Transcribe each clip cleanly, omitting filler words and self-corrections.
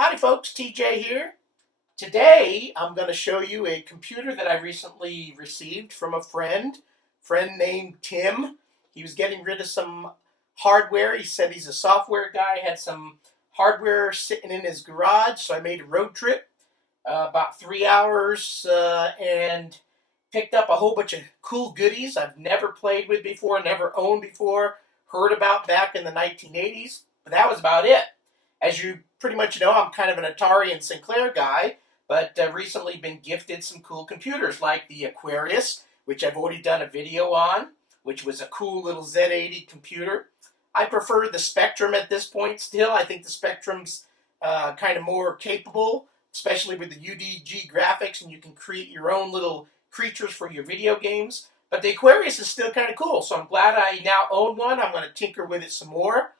Howdy folks, TJ here. Today I'm going to show you a computer that I recently received from a friend named Tim. He was getting rid of some hardware. He said he's a software guy, had some hardware sitting in his garage, so I made a road trip, about 3 hours, and picked up a whole bunch of cool goodies I've never played with before, never owned before, heard about back in the 1980s, but that was about it. As you pretty much know, I'm kind of an Atari and Sinclair guy, but recently been gifted some cool computers like the Aquarius, which I've already done a video on, which was a cool little Z80 computer. I prefer the Spectrum at this point still. I think the Spectrum's kind of more capable, especially with the UDG graphics, and you can create your own little creatures for your video games. But the Aquarius is still kind of cool, so I'm glad I now own one. I'm going to tinker with it some more.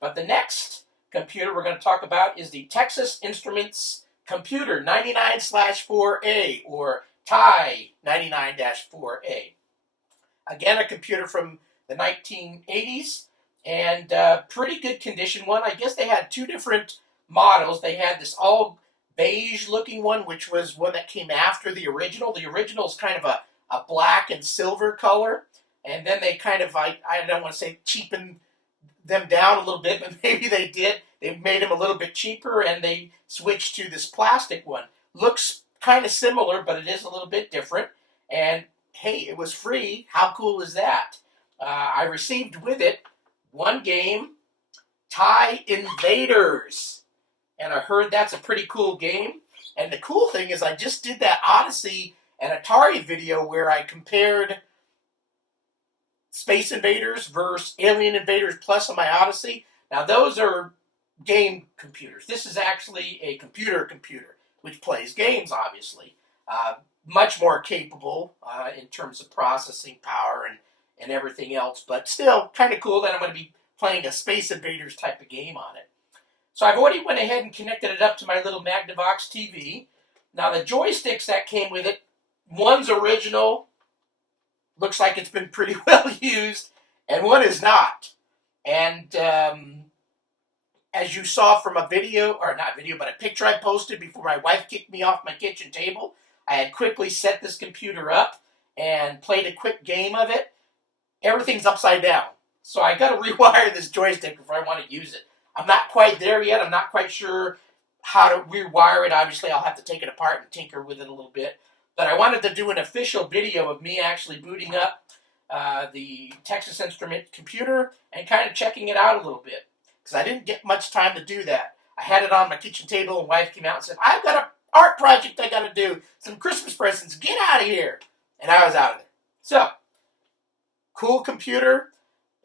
But the next computer we're going to talk about is the Texas Instruments Computer 99/4A, or TI99-4A. Again, a computer from the 1980s, and pretty good condition one. I guess they had two different models. They had this all beige looking one, which was one that came after the original. The original is kind of a black and silver color, and then they kind of, I don't want to say cheapened them down a little bit, but maybe they did. They made them a little bit cheaper, and they switched to this plastic one. Looks kind of similar, but it is a little bit different. And hey, it was free. How cool is that? I received with it one game, TI Invaders. And I heard that's a pretty cool game. And the cool thing is I just did that Odyssey and Atari video where I compared Space Invaders versus Alien Invaders Plus on my Odyssey. Now those are game computers. This is actually a computer, which plays games, obviously. Much more capable in terms of processing power and everything else, but still kind of cool that I'm going to be playing a Space Invaders type of game on it. So I've already went ahead and connected it up to my little Magnavox TV. Now the joysticks that came with it, one's original, looks like it's been pretty well used, and one is not. And as you saw from a video, or not video, but a picture I posted before my wife kicked me off my kitchen table, I had quickly set this computer up and played a quick game of it. Everything's upside down. So I got to rewire this joystick if I want to use it. I'm not quite there yet. I'm not quite sure how to rewire it. Obviously, I'll have to take it apart and tinker with it a little bit. But I wanted to do an official video of me actually booting up the Texas Instrument computer and kind of checking it out a little bit, because I didn't get much time to do that. I had it on my kitchen table, and wife came out and said, I've got an art project I got to do, some Christmas presents, get out of here. And I was out of there. So, cool computer.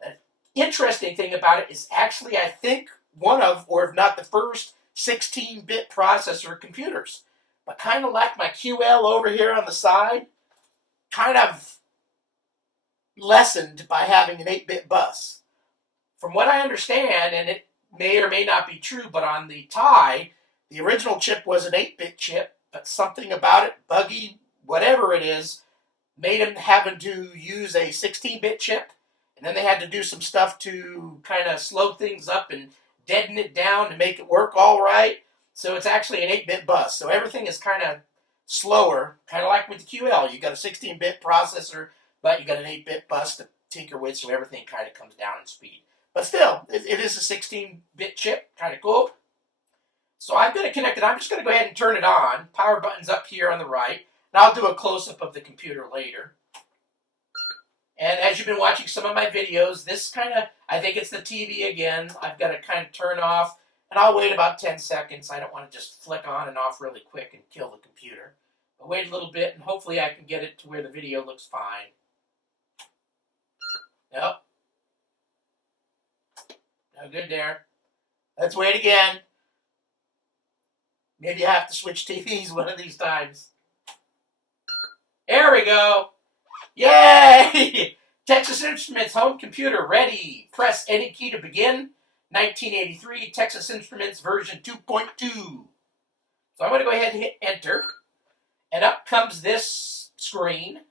The interesting thing about it is actually, I think, one of, or if not the first, 16-bit processor computers. But kind of like my QL over here on the side, kind of lessened by having an 8-bit bus. From what I understand, and it may or may not be true, but on the TI, the original chip was an 8-bit chip, but something about it, buggy, whatever it is, made them having to use a 16-bit chip, and then they had to do some stuff to kind of slow things up and deaden it down to make it work all right. So it's actually an 8-bit bus. So everything is kind of slower, kind of like with the QL. You got a 16-bit processor, but you got an 8-bit bus to tinker with, so everything kind of comes down in speed. But still, it is a 16-bit chip, kind of cool. So I've got it connected. I'm just going to go ahead and turn it on. Power button's up here on the right. And I'll do a close-up of the computer later. And as you've been watching some of my videos, this kind of, I think it's the TV again. I've got to kind of turn off. And I'll wait about 10 seconds. I don't want to just flick on and off really quick and kill the computer. But wait a little bit, and hopefully I can get it to where the video looks fine. Nope. No good there. Let's wait again. Maybe I have to switch TVs one of these times. There we go. Yay! Texas Instruments home computer ready. Press any key to begin. 1983 Texas Instruments version 2.2. So I'm going to go ahead and hit enter. And up comes this screen.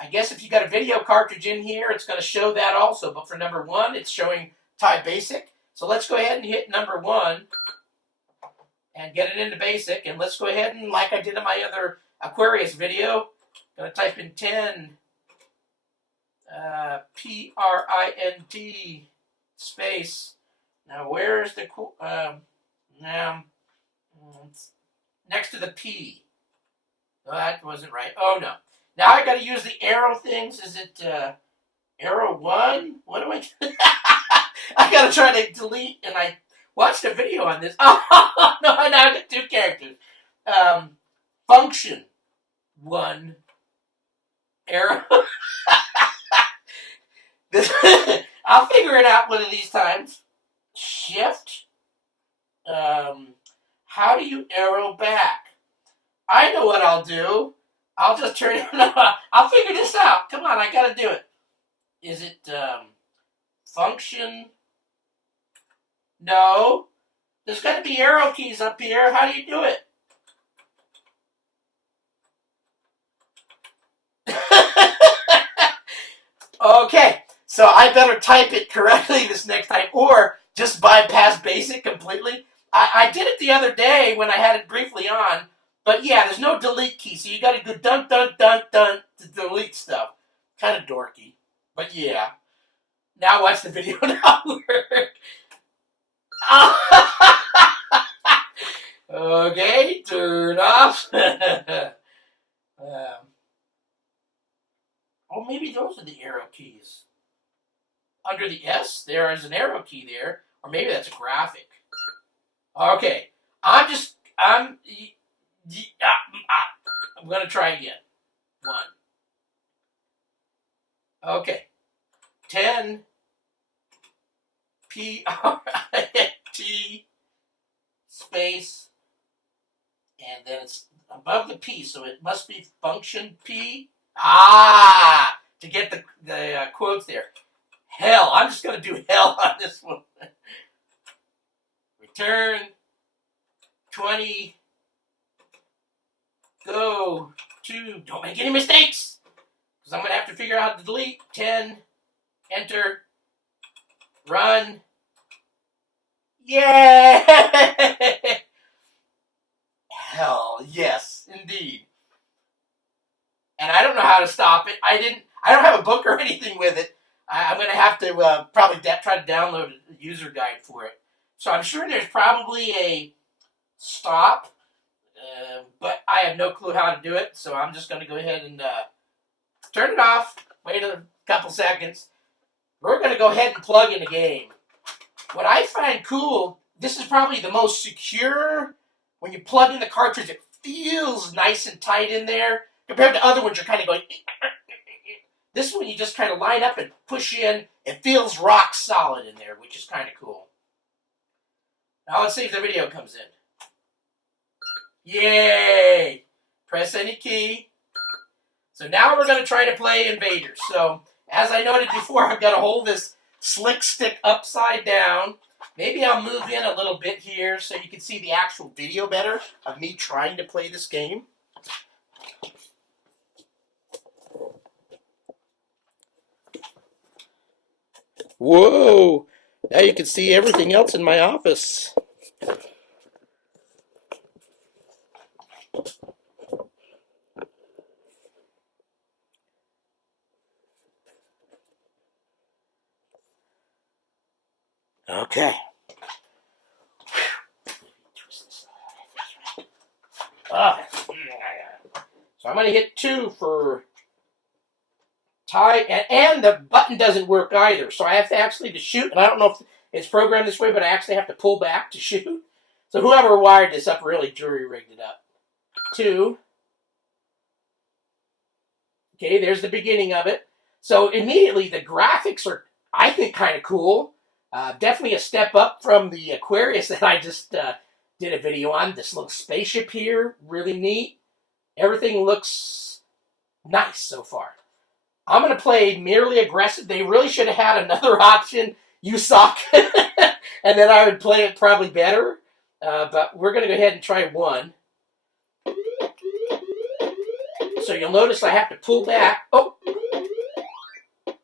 I guess if you got a video cartridge in here, it's going to show that also. But for number 1, it's showing TI Basic. So let's go ahead and hit number 1. and get it into basic. And let's go ahead and, like I did in my other Aquarius video, I'm going to type in 10 print space. Now where's the now next to the P? Oh, that wasn't right. Oh no. Now I got to use the arrow things. Is it arrow 1? What do I do? I got to try to delete, and I watched a video on this. Oh no, now I got 2 characters. Function 1 arrow. I'll figure it out one of these times. Shift. How do you arrow back? I know what I'll do. I'll just turn it on. I'll figure this out. Come on, I gotta do it. Is it function? No. There's got to be arrow keys up here. How do you do it? Okay, so I better type it correctly this next time, or just bypass basic completely. I did it the other day when I had it briefly on, but yeah, there's no delete key, so you got to go dun dun dun dun to delete stuff. Kind of dorky, but yeah. Now watch the video not work. Okay, turn off. Oh, maybe those are the arrow keys. Under the S, there is an arrow key there, or maybe that's a graphic. Okay, I'm gonna try again. 1. Okay. 10 print space, and then it's above the P, so it must be function P. To get the quotes there. Hell, I'm just gonna do hell on this one. Return 20. Go to. Don't make any mistakes, because I'm gonna have to figure out how to delete. 10. Enter. Run. Yay! Hell yes, indeed. And I don't know how to stop it. I don't have a book or anything with it. I'm going to have to probably try to download a user guide for it. So I'm sure there's probably a stop, but I have no clue how to do it. So I'm just going to go ahead and turn it off. Wait a couple seconds. We're going to go ahead and plug in the game. What I find cool, this is probably the most secure. When you plug in the cartridge, it feels nice and tight in there. Compared to other ones, you're kind of going. This one, you just kind of line up and push in. It feels rock solid in there, which is kind of cool. Now let's see if the video comes in. Yay! Press any key. So now we're going to try to play Invaders. So, as I noted before, I've got to hold this slick stick upside down. Maybe I'll move in a little bit here so you can see the actual video better of me trying to play this game. Whoa! Now you can see everything else in my office. Okay. So I'm going to hit 2 for tie, and the button doesn't work either. So I have to actually shoot, and I don't know if it's programmed this way, but I actually have to pull back to shoot. So whoever wired this up really jury-rigged it up. 2. Okay, there's the beginning of it. So immediately the graphics are, I think, kind of cool. Definitely a step up from the Aquarius that I just did a video on. This little spaceship here, really neat. Everything looks nice so far. I'm going to play merely aggressive. They really should have had another option. You suck. And then I would play it probably better. But we're going to go ahead and try 1. So you'll notice I have to pull back. Oh!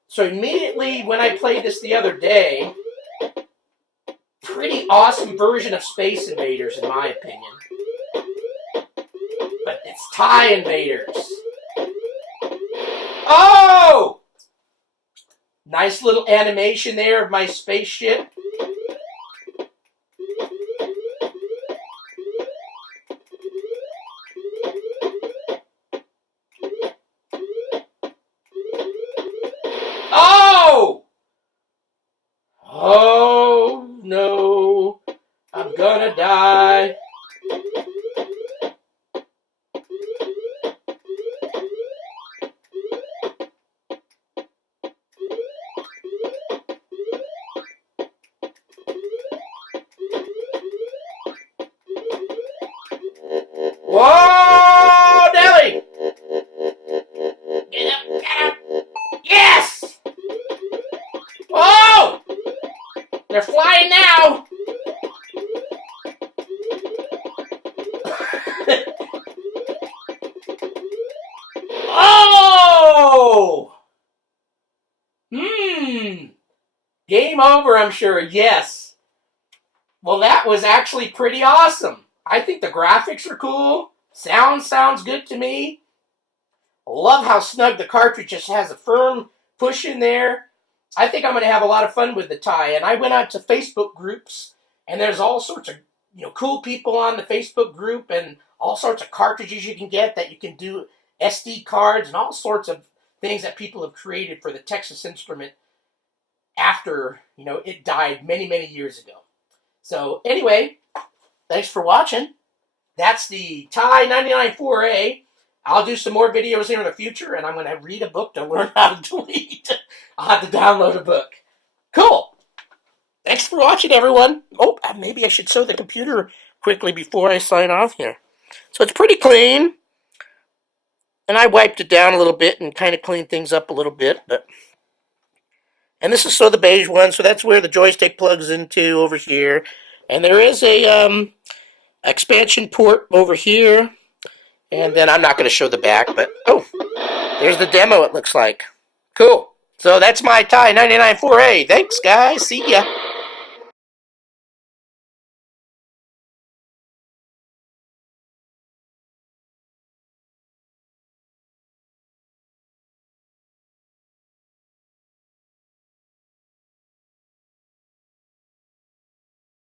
So immediately when I played this the other day, pretty awesome version of Space Invaders, in my opinion. But it's TIE Invaders. Oh! Nice little animation there of my spaceship. Oh! Oh, no. I'm gonna die. Whoa, Nelly! Get up, get up. Yes! Oh! They're flying now! Oh! Game over, I'm sure. Yes. Well, that was actually pretty awesome. I think the graphics are cool. Sound sounds good to me. Love how snug the cartridge just has a firm push in there. I think I'm going to have a lot of fun with the TIE. And I went out to Facebook groups, and there's all sorts of cool people on the Facebook group, and all sorts of cartridges you can get that you can do SD cards and all sorts of things that people have created for the Texas Instrument after it died many, many years ago. So anyway, thanks for watching. That's the TI99 4A. I'll do some more videos here in the future, and I'm going to read a book to learn how to delete. I'll have to download a book. Cool. Thanks for watching, everyone. Oh, maybe I should show the computer quickly before I sign off here. So it's pretty clean. And I wiped it down a little bit and kind of cleaned things up a little bit. And this is the beige one, so that's where the joystick plugs into over here. And there is a expansion port over here. And then I'm not going to show the back, but oh, there's the demo, it looks like. Cool. So that's my TI99 4A. Thanks, guys. See ya.